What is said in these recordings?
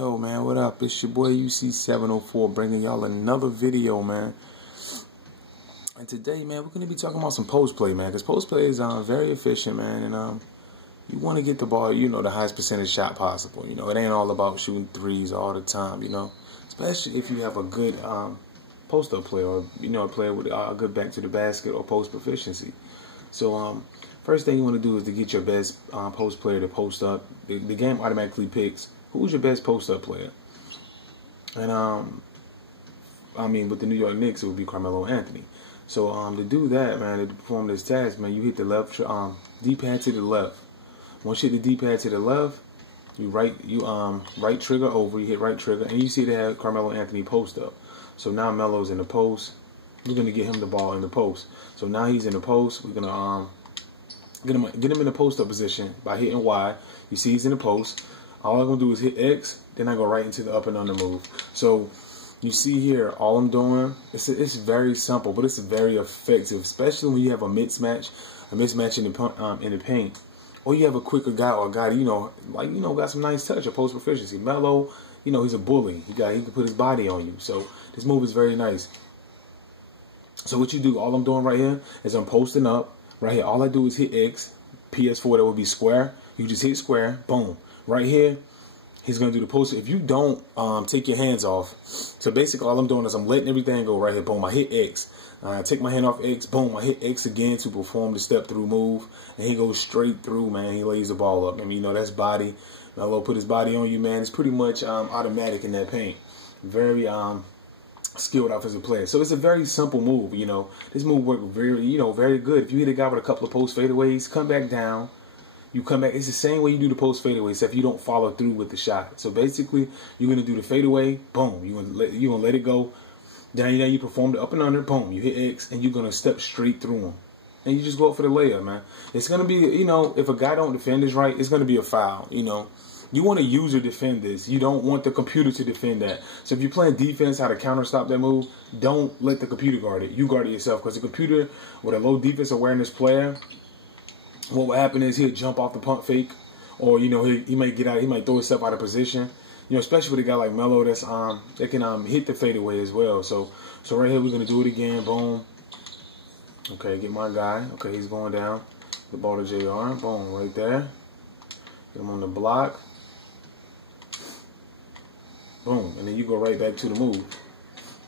Yo, man, what up? It's your boy UC704 bringing y'all another video, man. And today, man, we're going to be talking about some post play, man, because post play is very efficient, man, and you want to get the ball, the highest percentage shot possible. It ain't all about shooting threes all the time, especially if you have a good post-up player or, a player with a good back to the basket or post proficiency. So, first thing you want to do is to get your best post player to post up. The game automatically picks who's your best post-up player. And, with the New York Knicks, it would be Carmelo Anthony. So, to do that, man, to perform this task, man, you hit the left, D-pad to the left. Once you hit the D-pad to the left, you right trigger over, you hit right trigger, and you see they have Carmelo Anthony post up. So now Melo's in the post. We're going to get him the ball in the post. So now he's in the post. We're going to get him in the post-up position by hitting Y. You see he's in the post. All I'm going to do is hit X, then I go right into the up and under move. So you see here, all I'm doing, it's very simple, but it's very effective, especially when you have a mismatch in the paint. Or you have a quicker guy or a guy, got some nice touch or post proficiency. Melo, he's a bully. He can put his body on you. So this move is very nice. So what you do, all I'm doing right here is I'm posting up. Right here, all I do is hit X. PS4, that would be square. You just hit square. Boom. Right here, he's going to do the post. If you don't take your hands off, so basically all I'm doing is I'm letting everything go right here. Boom, I hit X. I take my hand off X. Boom, I hit X again to perform the step-through move. And he goes straight through, man. He lays the ball up. That's body. Melo put his body on you, man. It's pretty much automatic in that paint. Very skilled offensive player. So it's a very simple move, This move worked very good. If you hit a guy with a couple of post fadeaways, come back down. You come back. It's the same way you do the post fadeaway, except you don't follow through with the shot. So basically, you're gonna do the fadeaway. Boom. You're gonna let it go. Then you perform the up and under. Boom. You hit X, and you're gonna step straight through them, and you just go up for the layup, man. It's gonna be, if a guy don't defend this right, it's gonna be a foul. You want a user defend this. You don't want the computer to defend that. So if you're playing defense, how to counter stop that move, don't let the computer guard it. You guard it yourself, because the computer with a low defense awareness player, what will happen is he'll jump off the pump fake, or he might get out, he might throw himself out of position. Especially with a guy like Melo that can hit the fadeaway as well. So right here we're gonna do it again. Boom. Okay, get my guy. Okay, he's going down. The ball to JR. Boom, right there. Get him on the block. Boom, and then you go right back to the move.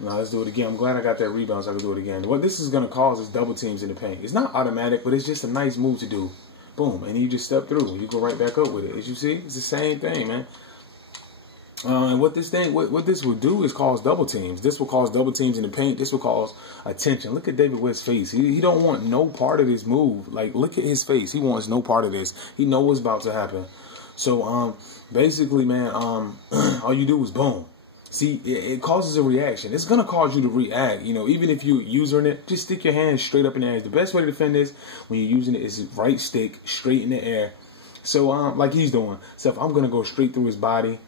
Now let's do it again. I'm glad I got that rebound so I can do it again. What this is going to cause is double teams in the paint. It's not automatic, but it's just a nice move to do. Boom, and you just step through. You go right back up with it. As you see, it's the same thing, man. And what this will do is cause double teams. This will cause double teams in the paint. This will cause attention. Look at David West's face. He don't want no part of this move. Like, look at his face. He wants no part of this. He knows what's about to happen. So basically, man, all you do is boom. See, it causes a reaction. It's going to cause you to react. Even if you're using it, just stick your hand straight up in the air. The best way to defend this when you're using it is right stick straight in the air. So, like he's doing. So if I'm going to go straight through his body.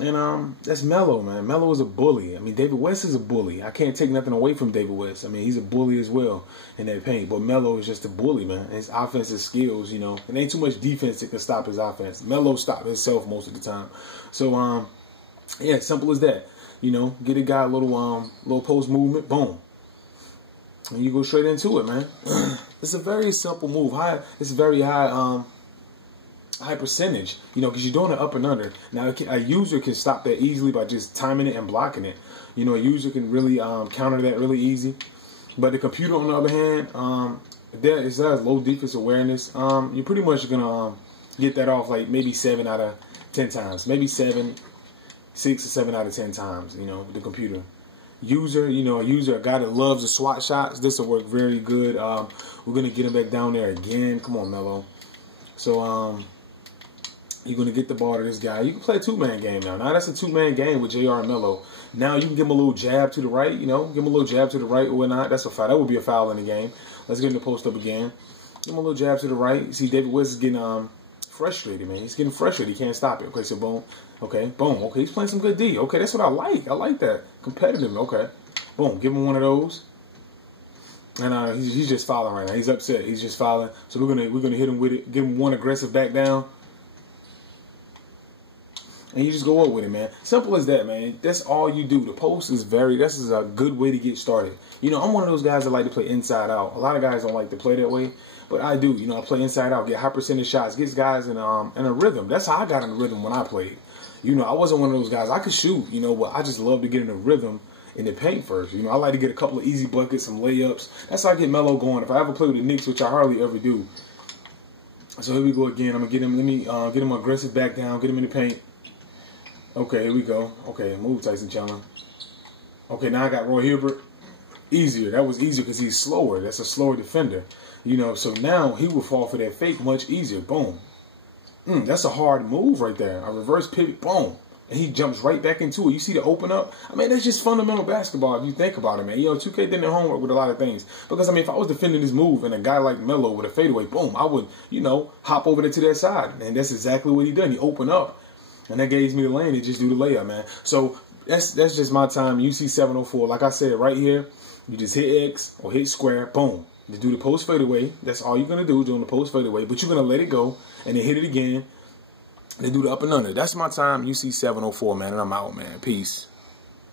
And that's Melo, man. Melo is a bully. David West is a bully. I can't take nothing away from David West. He's a bully as well in that paint. But Melo is just a bully, man. His offensive skills, it ain't too much defense that can stop his offense. Melo stops himself most of the time. So, yeah, simple as that. Get a guy a little post movement, boom. And you go straight into it, man. It's a very simple move. It's very high percentage, because you're doing it up and under. Now, a user can stop that easily by just timing it and blocking it. A user can really counter that really easy. But the computer, on the other hand, it has low defense awareness. You're pretty much going to get that off like maybe 7 out of 10 times. Maybe 6 or 7 out of 10 times, the computer. A guy that loves the swat shots, this will work very good. We're going to get him back down there again. Come on, Melo. So, you're going to get the ball to this guy. You can play a two-man game now. Now that's a two-man game with JR and Melo. Now you can give him a little jab to the right, give him a little jab to the right or whatnot. That's a foul. That would be a foul in the game. Let's get in the post-up again. Give him a little jab to the right. See, David West is getting frustrated, man. He's getting frustrated. He can't stop it. Okay, so boom. Okay, boom. Okay, he's playing some good D. Okay, that's what I like. I like that. Competitive. Okay. Boom. Give him one of those. And he's just fouling right now. He's upset. He's just fouling. So we're gonna hit him with it. Give him one aggressive back down. and you just go up with it, man. Simple as that, man. That's all you do. The post is this is a good way to get started. You know, I'm one of those guys that like to play inside out. A lot of guys don't like to play that way, but I do. You know, I play inside out, get high percentage shots, gets guys in a rhythm. That's how I got in a rhythm when I played. You know, I wasn't one of those guys. I could shoot, you know, but I just love to get in a rhythm in the paint first. You know, I like to get a couple of easy buckets, some layups. That's how I get Melo going. If I ever play with the Knicks, which I hardly ever do. So here we go again. I'm gonna get him. Let me get him aggressive back down. Get him in the paint. Okay, here we go. Okay, move, Tyson Chandler. Okay, now I got Roy Hibbert. Easier. That was easier because he's slower. That's a slower defender. You know, so now he will fall for that fake much easier. Boom. That's a hard move right there. A reverse pivot. Boom. And he jumps right back into it. You see the open up? I mean, that's just fundamental basketball if you think about it, man. You know, 2K did their homework with a lot of things. Because, I mean, if I was defending this move and a guy like Melo with a fadeaway, boom, I would, you know, hop over there to that side. And that's exactly what he done. He opened up. And that gave me the lane to just do the layup, man. So that's just my time. UC 704. Like I said, right here, you just hit X or hit square. Boom. You do the post fadeaway. That's all you're going to do, doing the post fadeaway. But you're going to let it go and then hit it again. They do the up and under. That's my time, UC 704, man, and I'm out, man. Peace.